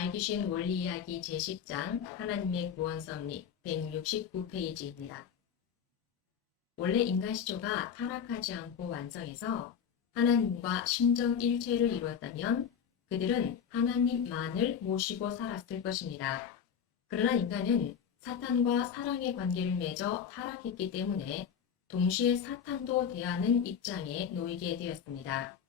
알기 쉬운 원리 이야기 제10장 하나님의 구원 섭리 169페이지입니다. 원래 인간 시조가 타락하지 않고 완성해서 하나님과 심정일체를 이루었다면 그들은 하나님만을 모시고 살았을 것입니다. 그러나 인간은 사탄과 사랑의 관계를 맺어 타락했기 때문에 동시에 사탄도 대하는 입장에 놓이게 되었습니다.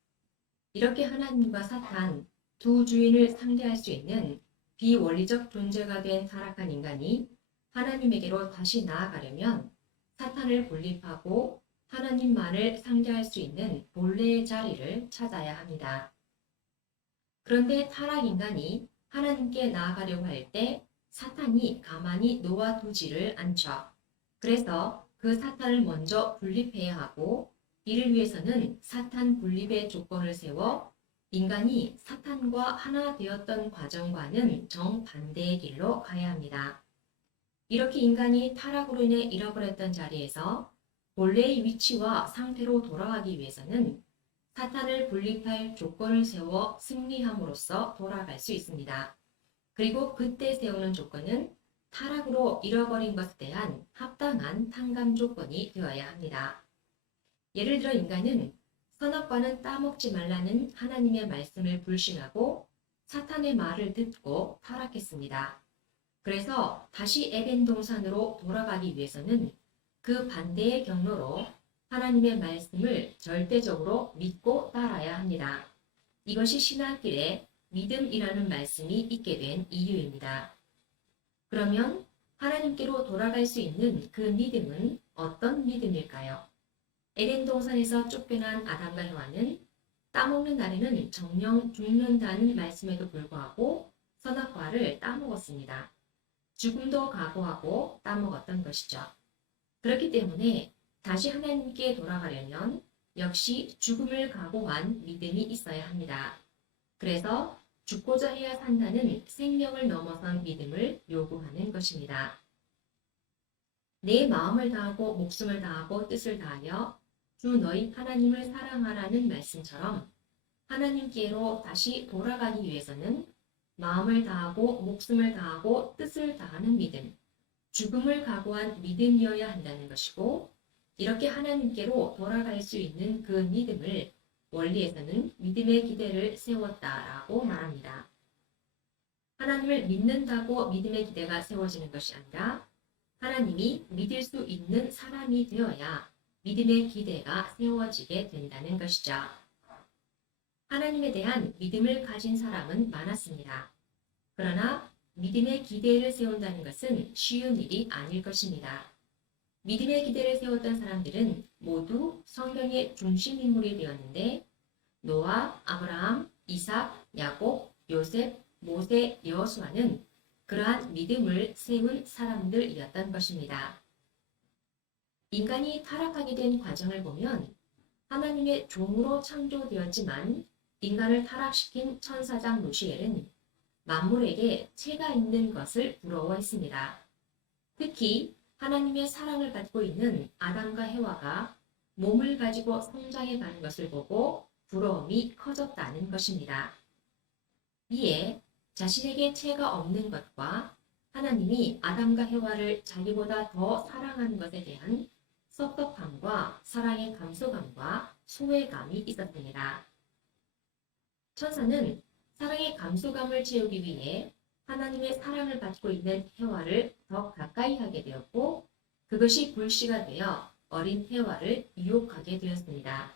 이렇게 하나님과 사탄 두 주인을 상대할 수 있는 비원리적 존재가 된 타락한 인간이 하나님에게로 다시 나아가려면 사탄을 분립하고 하나님만을 상대할 수 있는 본래의 자리를 찾아야 합니다. 그런데 타락 인간이 하나님께 나아가려고 할 때 사탄이 가만히 놓아두지를 않죠. 그래서 그 사탄을 먼저 분립해야 하고 이를 위해서는 사탄 분립의 조건을 세워 인간이 사탄과 하나 되었던 과정과는 정반대의 길로 가야 합니다. 이렇게 인간이 타락으로 인해 잃어버렸던 자리에서 본래의 위치와 상태로 돌아가기 위해서는 사탄을 분립할 조건을 세워 승리함으로써 돌아갈 수 있습니다. 그리고 그때 세우는 조건은 타락으로 잃어버린 것에 대한 합당한 탕감 조건이 되어야 합니다. 예를 들어 인간은 선악과는 따먹지 말라는 하나님의 말씀을 불신하고 사탄의 말을 듣고 타락했습니다. 그래서 다시 에덴 동산으로 돌아가기 위해서는 그 반대의 경로로 하나님의 말씀을 절대적으로 믿고 따라야 합니다. 이것이 신앙길에 믿음이라는 말씀이 있게 된 이유입니다. 그러면 하나님께로 돌아갈 수 있는 그 믿음은 어떤 믿음일까요? 에덴 동산에서 쫓겨난 아담과 해와는 따먹는 날에는 정령 죽는다는 말씀에도 불구하고 선악과를 따먹었습니다. 죽음도 각오하고 따먹었던 것이죠. 그렇기 때문에 다시 하나님께 돌아가려면 역시 죽음을 각오한 믿음이 있어야 합니다. 그래서 죽고자 해야 산다는 생명을 넘어선 믿음을 요구하는 것입니다. 내 마음을 다하고 목숨을 다하고 뜻을 다하여 주 너희 하나님을 사랑하라는 말씀처럼 하나님께로 다시 돌아가기 위해서는 마음을 다하고 목숨을 다하고 뜻을 다하는 믿음, 죽음을 각오한 믿음이어야 한다는 것이고 이렇게 하나님께로 돌아갈 수 있는 그 믿음을 원리에서는 믿음의 기대를 세웠다라고 말합니다. 하나님을 믿는다고 믿음의 기대가 세워지는 것이 아니라 하나님이 믿을 수 있는 사람이 되어야 믿음의 기대가 세워지게 된다는 것이죠. 하나님에 대한 믿음을 가진 사람은 많았습니다. 그러나 믿음의 기대를 세운다는 것은 쉬운 일이 아닐 것입니다. 믿음의 기대를 세웠던 사람들은 모두 성경의 중심 인물이 되었는데 노아, 아브라함, 이삭, 야곱, 요셉, 모세, 여호수아는 그러한 믿음을 세운 사람들이었던 것입니다. 인간이 타락하게 된 과정을 보면 하나님의 종으로 창조되었지만 인간을 타락시킨 천사장 루시엘은 만물에게 채가 있는 것을 부러워했습니다. 특히 하나님의 사랑을 받고 있는 아담과 해와가 몸을 가지고 성장해 가는 것을 보고 부러움이 커졌다는 것입니다. 이에 자신에게 채가 없는 것과 하나님이 아담과 해와를 자기보다 더 사랑하는 것에 대한 섭섭함과 사랑의 감소감과 소외감이 있었습니다. 천사는 사랑의 감소감을 채우기 위해 하나님의 사랑을 받고 있는 해와를 더 가까이 하게 되었고 그것이 불씨가 되어 어린 해와를 유혹하게 되었습니다.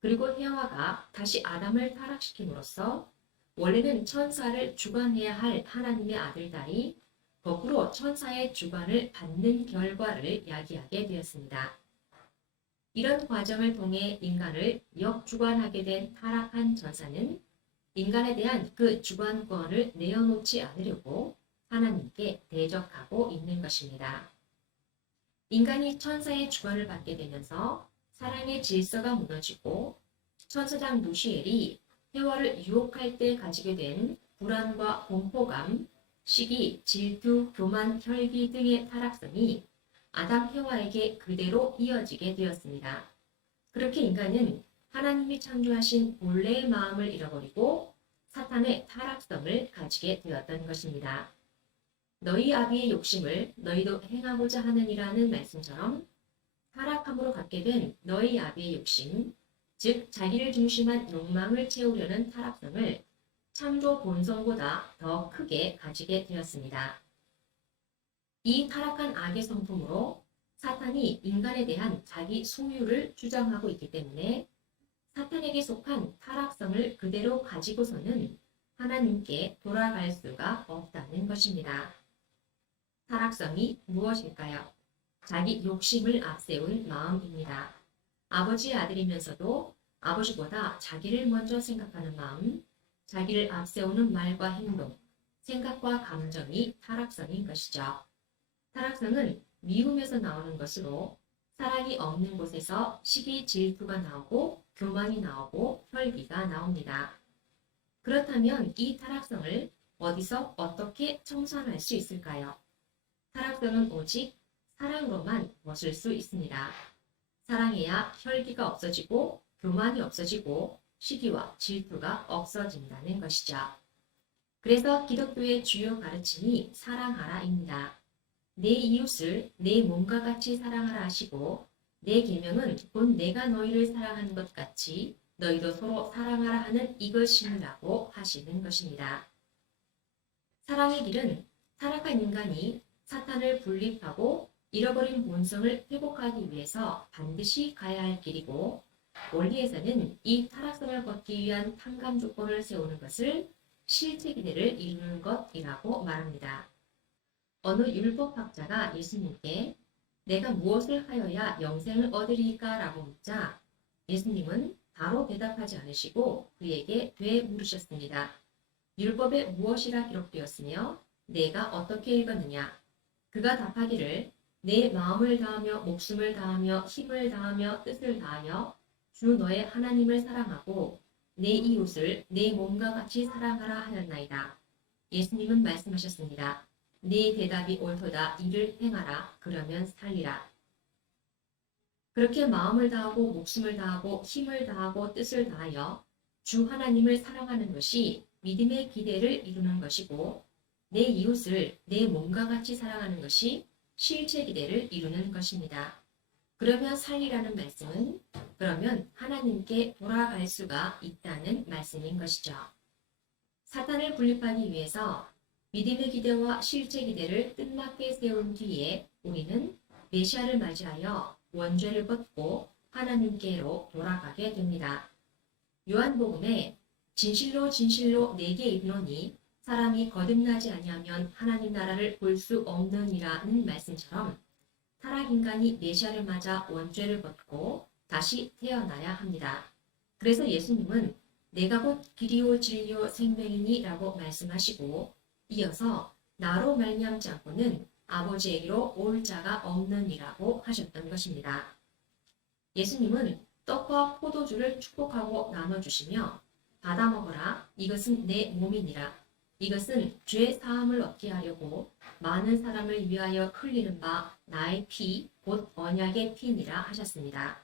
그리고 해와가 다시 아담을 타락시킴으로써 원래는 천사를 주관해야 할 하나님의 아들딸이 거꾸로 천사의 주관을 받는 결과를 야기하게 되었습니다. 이런 과정을 통해 인간을 역주관하게 된 타락한 천사는 인간에 대한 그 주관권을 내어놓지 않으려고 하나님께 대적하고 있는 것입니다. 인간이 천사의 주관을 받게 되면서 사랑의 질서가 무너지고 천사장 루시엘이 해와를 유혹할 때 가지게 된 불안과 공포감, 시기, 질투, 교만, 혈기 등의 타락성이 아담 해와에게 그대로 이어지게 되었습니다. 그렇게 인간은 하나님이 창조하신 본래의 마음을 잃어버리고 사탄의 타락성을 가지게 되었던 것입니다. 너희 아비의 욕심을 너희도 행하고자 하느니라는 말씀처럼 타락함으로 갖게 된 너희 아비의 욕심, 즉 자기를 중심한 욕망을 채우려는 타락성을 창조 본성보다 더 크게 가지게 되었습니다. 이 타락한 악의 성품으로 사탄이 인간에 대한 자기 소유를 주장하고 있기 때문에 사탄에게 속한 타락성을 그대로 가지고서는 하나님께 돌아갈 수가 없다는 것입니다. 타락성이 무엇일까요? 자기 욕심을 앞세운 마음입니다. 아버지의 아들이면서도 아버지보다 자기를 먼저 생각하는 마음, 자기를 앞세우는 말과 행동, 생각과 감정이 타락성인 것이죠. 타락성은 미움에서 나오는 것으로 사랑이 없는 곳에서 시기 질투가 나오고 교만이 나오고 혈기가 나옵니다. 그렇다면 이 타락성을 어디서 어떻게 청산할 수 있을까요? 타락성은 오직 사랑으로만 벗을 수 있습니다. 사랑해야 혈기가 없어지고 교만이 없어지고 시기와 질투가 없어진다는 것이죠. 그래서 기독교의 주요 가르침이 사랑하라입니다. 내 이웃을 내 몸과 같이 사랑하라 하시고 내 계명은 곧 내가 너희를 사랑하는 것 같이 너희도 서로 사랑하라 하는 이것이니라고 하시는 것입니다. 사랑의 길은 타락한 인간이 사탄을 분립하고 잃어버린 본성을 회복하기 위해서 반드시 가야 할 길이고 원리에서는 이 타락성을 걷기 위한 탕감 조건을 세우는 것을 실제 기대를 이루는 것이라고 말합니다. 어느 율법학자가 예수님께 내가 무엇을 하여야 영생을 얻으리까? 라고 묻자 예수님은 바로 대답하지 않으시고 그에게 되물으셨습니다. 율법에 무엇이라 기록되었으며 내가 어떻게 읽었느냐? 그가 답하기를 내 마음을 다하며 목숨을 다하며 힘을 다하며 뜻을 다하여 주 너의 하나님을 사랑하고 내 이웃을 내 몸과 같이 사랑하라 하였나이다. 예수님은 말씀하셨습니다. 네 대답이 옳도다. 이를 행하라. 그러면 살리라. 그렇게 마음을 다하고 목숨을 다하고 힘을 다하고 뜻을 다하여 주 하나님을 사랑하는 것이 믿음의 기대를 이루는 것이고 내 이웃을 내 몸과 같이 사랑하는 것이 실제 기대를 이루는 것입니다. 그러면 살리라는 말씀은 그러면 하나님께 돌아갈 수가 있다는 말씀인 것이죠. 사탄을 분립하기 위해서 믿음의 기대와 실제 기대를 뜻맞게 세운 뒤에 우리는 메시아를 맞이하여 원죄를 벗고 하나님께로 돌아가게 됩니다. 요한복음에 진실로 진실로 내게 이르노니 사람이 거듭나지 아니하면 하나님 나라를 볼 수 없느니라는 말씀처럼 타락인간이 메시아를 맞아 원죄를 벗고 다시 태어나야 합니다. 그래서 예수님은 내가 곧 길이요 진리요 생명이니 라고 말씀하시고 이어서 나로 말미암지 않고는 아버지에게로 올 자가 없느니라고 하셨던 것입니다. 예수님은 떡과 포도주를 축복하고 나눠주시며 받아 먹어라 이것은 내 몸이니라 이것은 죄 사함을 얻게 하려고 많은 사람을 위하여 흘리는 바 나의 피 곧 언약의 피니라 하셨습니다.